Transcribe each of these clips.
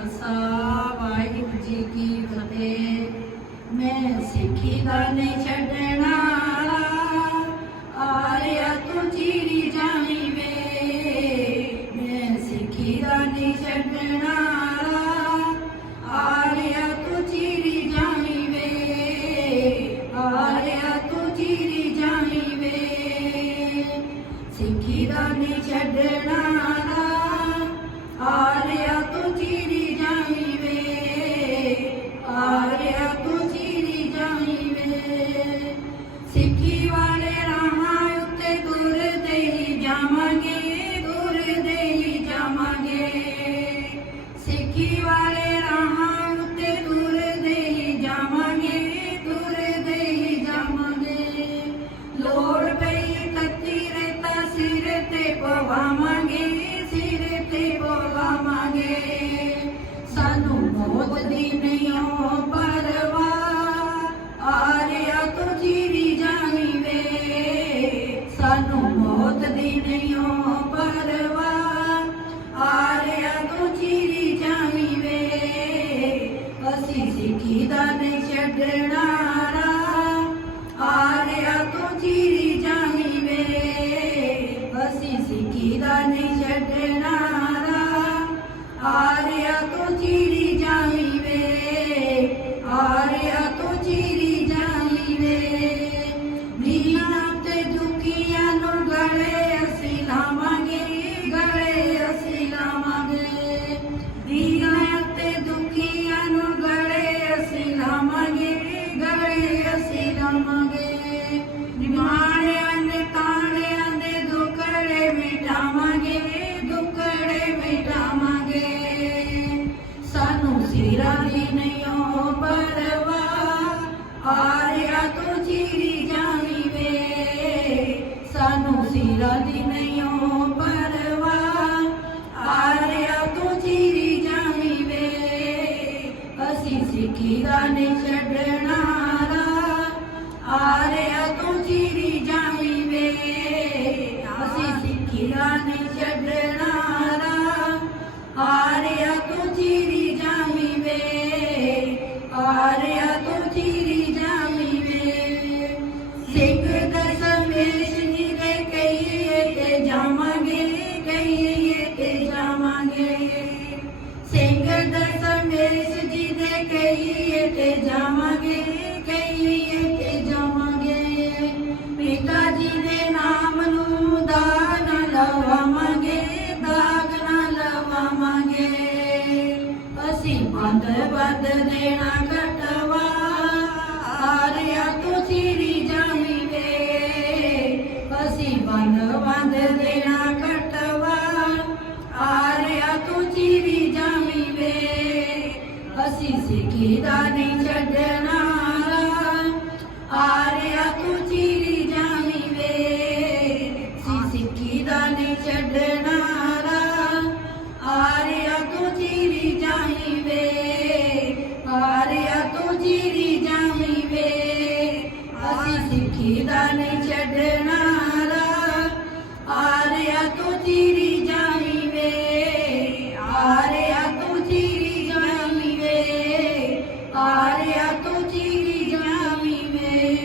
ਖਾਲਸਾ, ਵਾਹਿਗੁਰੂ ਜੀ ਕੀ ਫਤਿਹ। ਮੈਂ ਸਿੱਖੀ ਦਾ ਨਹੀਂ ਛੱਡਣਾ, ਆਰਿਆ ਤੂੰ ਚੀਰੀ ਜਾਵੀਂ ਵੇ ਮੈਂ ਸਿੱਖੀ ਦਾ ਨਹੀਂ ਛੱਡਣਾ, ਆਰਿਆ ਤੂੰ ਚੀਰੀ ਜਾਈ ਵੇ ਆਰਿਆ ਤੂੰ ਚੀਰੀ ਜਾਈ ਵੇ ਸਿੱਖੀ ਦਾ ਨਹੀਂ ਛੱਡਣਾ। ਸਿੱਖੀ ਵਾਲੇ ਰਾਹਾਂ ਉੱਤੇ ਗੁਰ ਦੇ ਹੀ ਜਾਵਾਂਗੇ ਗੁਰ ਦੇ ਹੀ ਜਾਵਾਂਗੇ। ਲੋੜ ਪਈ ਤੱਤੀ ਰੇਤਾ ਸਿਰ ਤੇ ਪਵਾਵਾਂਗੇ, ਸਿਰ ਤੇ ਪਵਾਵਾਂਗੇ। ਸਾਨੂੰ ਮੌਤ ਦੀ ਨਹੀਂ ਅਸੀਂ ਸਿੱਖੀ ਨਹੀਂ ਛੱਡਣਾ ਮਿਟਾਵਾਂਗੇ ਸਾਨੂੰ ਸਿਰਾਂ ਦੀ ਨਹੀਂ ਓ ਪਰਵਾਹ। ਆਰਿਆ ਤੂੰ ਚੀਰੀ ਜਾਣੀ ਵੇ ਸਾਨੂੰ ਸਿਰਾਂ ਦੀ ਨਹੀਂ ਓ ਪਰਵਾਹ। ਆਰਿਆ ਤੂੰ ਚੀਰੀ ਜਾਣੀ ਵੇ ਅਸੀਂ ਸਿੱਖੀ ਦਾ ਨਹੀਂ ਛੱਡਣਾ ਆਰਿਆ ਤੂੰ ਚੀਰੀ ਜਾਣੀ ਵੇ ਅਸੀਂ ਸਿੱਖੀ ਦਾ ਨਹੀਂ ਛੱਡਣਾ ਬੰਦ ਬੰਦ ਦੇਣਾ ਕਟਵਾ ਆਰਿਆ ਤੂੰ ਚੀਰੀ ਜਾਵੀਂ ਵੇ ਅਸੀਂ ਬੰਦ ਬੰਦ ਦੇਣਾ ਕਟਵਾ ਆਰਿਆ ਤੂੰ ਚੀਰੀ ਜਾਵੀਂ ਵੇ ਅਸੀਂ ਸਿੱਖੀ ਦਾ ਨਹੀਂ ਛੱਡਣਾ, ਆਰਿਆ ਤੂੰ ਚੀਰੀ ਜਾਵੀਂ ਵੇ ਅਸੀਂ ਸਿੱਖੀ ਦਾ ਨਹੀਂ ਛੱਡਣਾ ਜੀਰੀ ਜਾਮੀ ਵੇ। ਅਸੀਂ ਸਿੱਖੀ ਦਾ ਨਹੀਂ ਛੱਡਣਾ ਆਰਿਆ ਤੂੰ ਜੀਰੀ ਜਾਮੀ ਵੇ। ਆਰਿਆ ਤੂੰ ਜੀਰੀ ਜਾਮੀ ਵੇ। ਆਰਿਆ ਤੂੰ ਜੀਰੀ ਜਾਮੀ ਵੇ।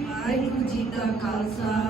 ਵਾਹਿਗੁਰੂ ਜੀ ਦਾ ਖਾਲਸਾ।